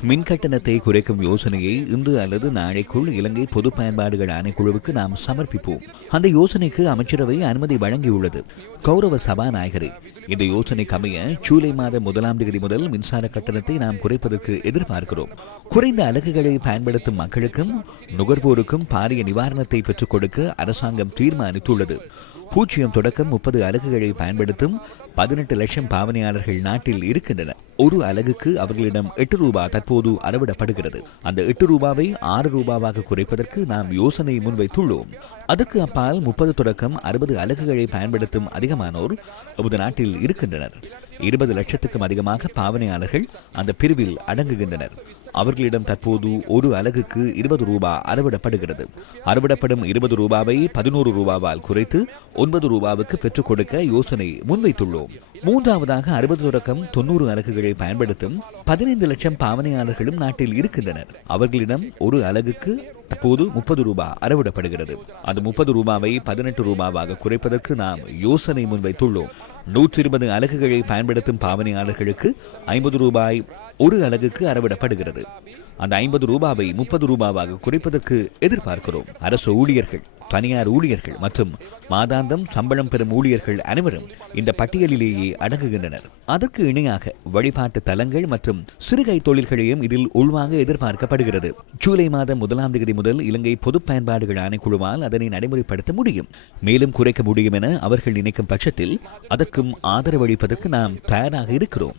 மின் கட்டணத்தை குறைக்கும் யோசனையை இன்று அல்லது நாளைக்குள் இலங்கை பொது பயன்பாடுகள் ஆணைக்குழுவுக்கு நாம் சமர்ப்பிப்போம். அந்த யோசனைக்கு அமைச்சரவை அனுமதி வழங்கியுள்ளது. கௌரவ சபாநாயகரே இந்த யோசனை கமைய ஜூலை மாத முதலாம் தேதி முதல் மின்சார கட்டணத்தை நாம் குறைப்பதற்கு எதிர்பார்க்கிறோம். குறைந்த அலகுகளை பயன்படுத்தும் மக்களுக்கும் நுகர்வோருக்கும் பாரிய நிவாரணத்தை பெற்றுக் கொடுக்க அரசாங்கம் தீர்மானித்துள்ளது. பூஜ்ஜியம் தொடக்கம் முப்பது அலகுகளை பயன்படுத்தும் பதினெட்டு லட்சம் பாவனையாளர்கள் நாட்டில் இருக்கின்றனர் ஒரு அலகுக்கு அவர்களிடம் எட்டு ரூபாய் தற்போது அறவிடப்படுகிறது. அந்த எட்டு ரூபாவை ஆறு ரூபாவாக குறைப்பதற்கு நாம் யோசனை முன்வைத்துள்ளோம். அதற்கு அப்பால் முப்பது தொடக்கம் அறுபது அலகுகளை பயன்படுத்தும் அதிகமானோர் நமது நாட்டில் இருக்கின்றனர். இருபது லட்சத்துக்கும் அதிகமாக பாவனையாளர்கள் அந்த பிரிவில் அடங்குகின்றனர். அவர்களிடம் தற்போது ஒரு அலகுக்கு இருபது ரூபாய் அறவிடப்படுகிறது. அறவிடப்படும் இருபது ரூபாவை பதினோரு ரூபாவால் குறைத்து ஒன்பது ரூபாவுக்கு பெற்றுக் கொடுக்க யோசனை முன்வைத்துள்ளோம். மூன்றாவதாக அறுபது தொடக்கம் தொண்ணூறு அலகுகளை பயன்படுத்தும் பதினைந்து லட்சம் பாவனையாளர்களும் நாட்டில் இருக்கின்றனர். அவர்களிடம் ஒரு அலகுக்கு தற்போது முப்பது ரூபாய் அறவிடப்படுகிறது. அந்த முப்பது ரூபாவை பதினெட்டு ரூபாவாக குறைப்பதற்கு நாம் யோசனை முன்வைத்துள்ளோம். நூற்றி இருபது அலகுகளை பயன்படுத்தும் பாவனையாளர்களுக்கு ஐம்பது ரூபாய் ஒரு அலகுக்கு அறவிடப்படுகிறது. அந்த ஐம்பது ரூபாவை முப்பது ரூபாவாக குறைப்பதற்கு எதிர்பார்க்கிறோம். அரசு ஊழியர்கள் தனியார் ஊழியர்கள் மற்றும் மாதாந்தம் சம்பளம் பெறும் ஊழியர்கள் அனைவரும் இந்த பட்டியலிலேயே அடங்குகின்றனர். அதற்கு இணையாக வழிபாட்டு தலங்கள் மற்றும் சிறுகை தொழில்களையும் இதில் உள்வாங்க எதிர்பார்க்கப்படுகிறது. ஜூலை மாதம் முதலாம் தேதி முதல் இலங்கை பொது பயன்பாடுகள் ஆணைக்குழுவால் அதனை நடைமுறைப்படுத்த முடியும். மேலும் குறைக்க முடியும் என அவர்கள் நினைக்கும் பட்சத்தில் அதற்கும் ஆதரவளிப்பதற்கு நாம் தயாராக இருக்கிறோம்.